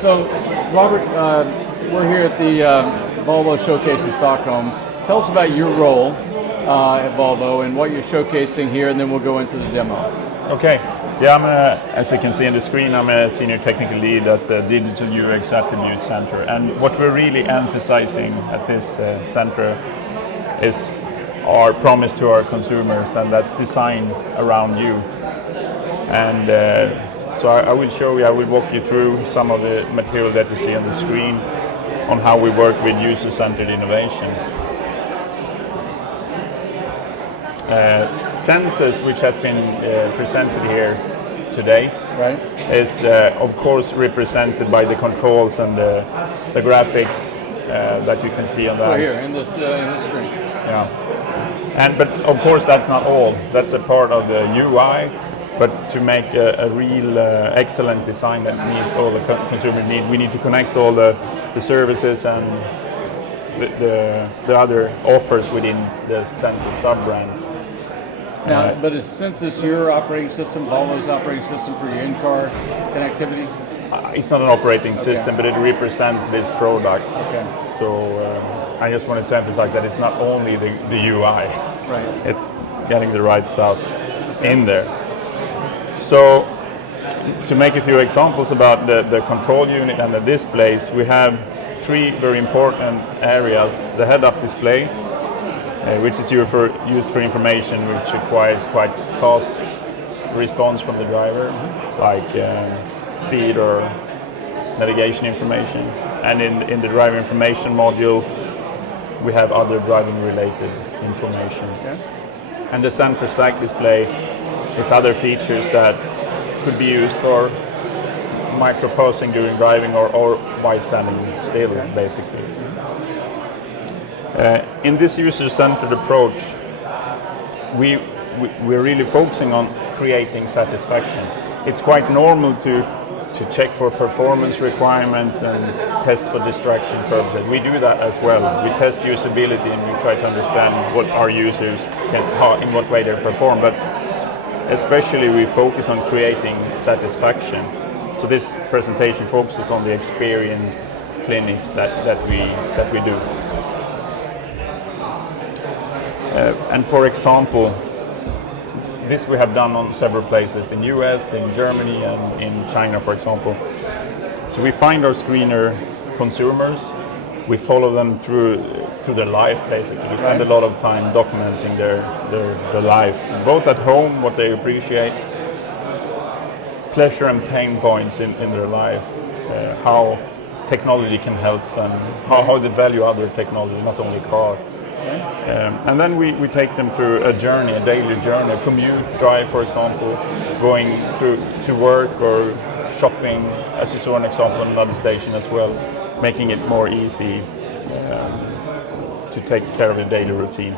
So, Robert, we're here at the Volvo Showcase in Stockholm. Tell us about your role at Volvo and what you're showcasing here, and then we'll go into the demo. Okay. Yeah, as you can see on the screen, I'm a senior technical lead at the Digital UX Attribute Center. And what we're really emphasizing at this center is our promise to our consumers, and that's design around you. And so I will show you, I will walk you through some of the material that you see on the screen on how we work with user-centered innovation. Census, which has been presented here today, right, is of course represented by the controls and the graphics that you can see on that. So here in this screen. Yeah, but of course that's not all. That's a part of the UI. But to make a real excellent design that meets all the consumer need, we need to connect all the services and the other offers within the Census sub-brand. Now, but is Census your operating system, Volvo's operating system for your in-car connectivity? It's not an operating system, but it represents this product. Okay. So I just wanted to emphasize that it's not only the UI. Right. It's getting the right stuff in there. So, to make a few examples about the control unit and the displays, we have three very important areas. The head-up display, which is used for information which requires quite fast response from the driver, like speed or navigation information. And in the driver information module, we have other driving-related information. Okay. And the center stack display is other features that could be used for micro-posing during driving or while standing still, basically. In this user-centered approach, we're really focusing on creating satisfaction. It's quite normal to check for performance requirements and test for distraction purposes. We do that as well. We test usability and we try to understand what our users in what way they perform. But especially we focus on creating satisfaction. So this presentation focuses on the experience clinics that we do. And for example, this we have done on several places, in US, in Germany, and in China, for example. So we find our screener consumers, we follow them through their life, basically. We spend a lot of time documenting their life, both at home, what they appreciate, pleasure and pain points in their life, how technology can help them, how they value other technology, not only cars. And then we take them through a journey, a daily journey, a commute drive, for example, going through to work or shopping, as you saw an example on another station as well, making it more easy to take care of the daily routine.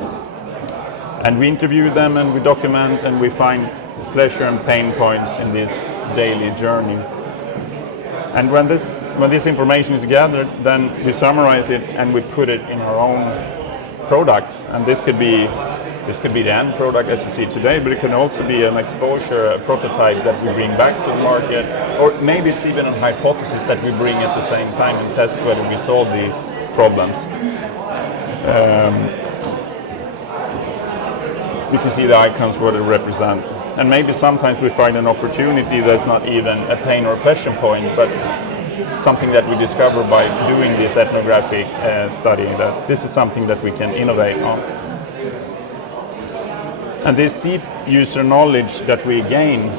And we interview them and we document and we find pleasure and pain points in this daily journey. And when this information is gathered, then we summarize it and we put it in our own product. And this could be the end product as you see today, but it can also be an exposure, a prototype that we bring back to the market, or maybe it's even a hypothesis that we bring at the same time and test whether we solve these problems. You can see the icons, what they represent. And maybe sometimes we find an opportunity that's not even a pain or pleasure point, but something that we discover by doing this ethnographic study, that this is something that we can innovate on. And this deep user knowledge that we gain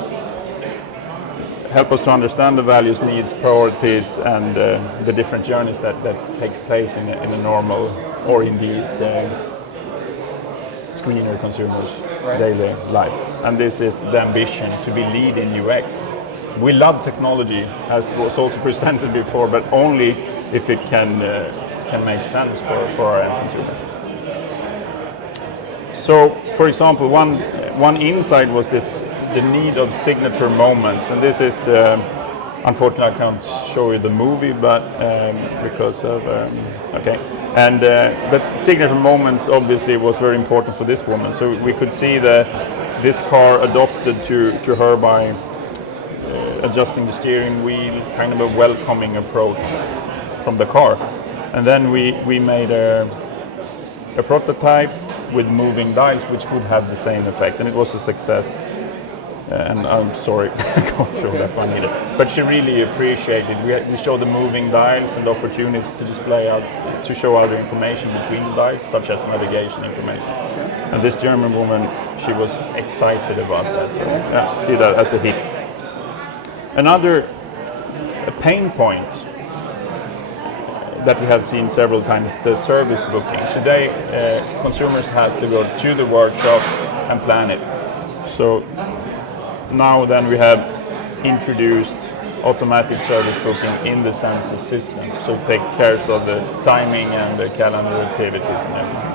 help us to understand the values, needs, priorities, and the different journeys that takes place in a normal or in these screener consumers' daily life. And this is the ambition, to be lead in UX. We love technology, as was also presented before, but only if it can make sense for our end consumers. So, for example, one insight was the need of signature moments, and this is unfortunately I can't show you the movie, but because of okay. And but signature moments obviously was very important for this woman. So we could see this car adopted to her by adjusting the steering wheel, kind of a welcoming approach from the car. And then we made a prototype with moving dials, which would have the same effect, and it was a success. And I'm sorry, I can't show that one either. But she really appreciated. We showed the moving dials and the opportunities to display out, to show other information between the dials, such as navigation information. And this German woman, she was excited about that. So yeah, see that as a hit. Another pain point that we have seen several times, the service booking. Today, consumers has to go to the workshop and plan it. So now then we have introduced automatic service booking in the Sensus system, so take care of the timing and the calendar activities and everything.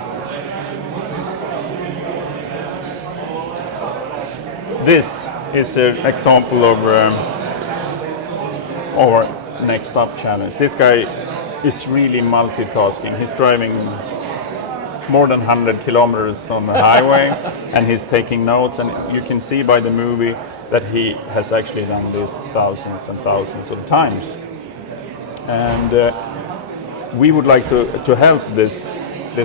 This is an example of our next up challenge. This guy is really multitasking. He's driving more than 100 kilometers on the highway and he's taking notes, and you can see by the movie that he has actually done this thousands and thousands of times. And we would like to help this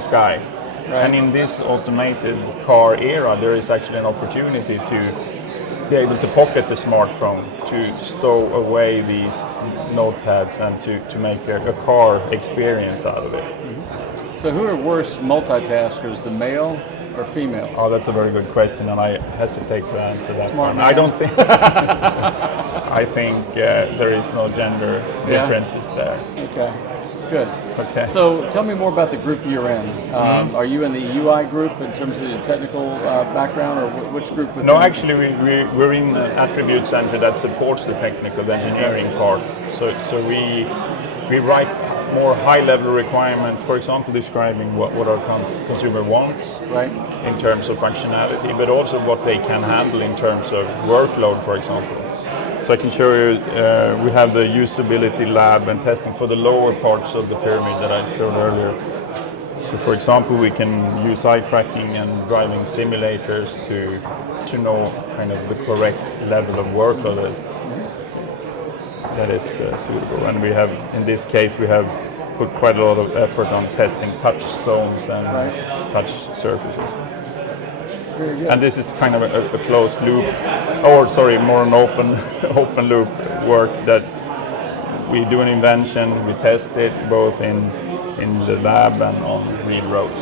guy. Right. And in this automated car era, there is actually an opportunity to be able to pocket the smartphone, to stow away these notepads and to make a car experience out of it. Mm-hmm. So who are worse multitaskers, the male or female? Oh, that's a very good question, and I hesitate to answer that Smart one. man. I don't think. I think there is no gender differences there. Okay, good. Okay. So tell me more about the group you're in. Are you in the UI group in terms of the technical background, or which group? No, actually, we're in the attribute center that supports the technical engineering part. So we write more high-level requirements, for example, describing what our consumer wants, right, in terms of functionality, but also what they can handle in terms of workload, for example. So I can show you, we have the usability lab and testing for the lower parts of the pyramid that I showed earlier. So for example, we can use eye tracking and driving simulators to know kind of the correct level of workload that is suitable. And we have, in this case, we have put quite a lot of effort on testing touch zones and touch surfaces. Very good. And this is kind of a closed loop, or sorry, more an open loop work that we do an invention, we test it both in the lab and on real roads.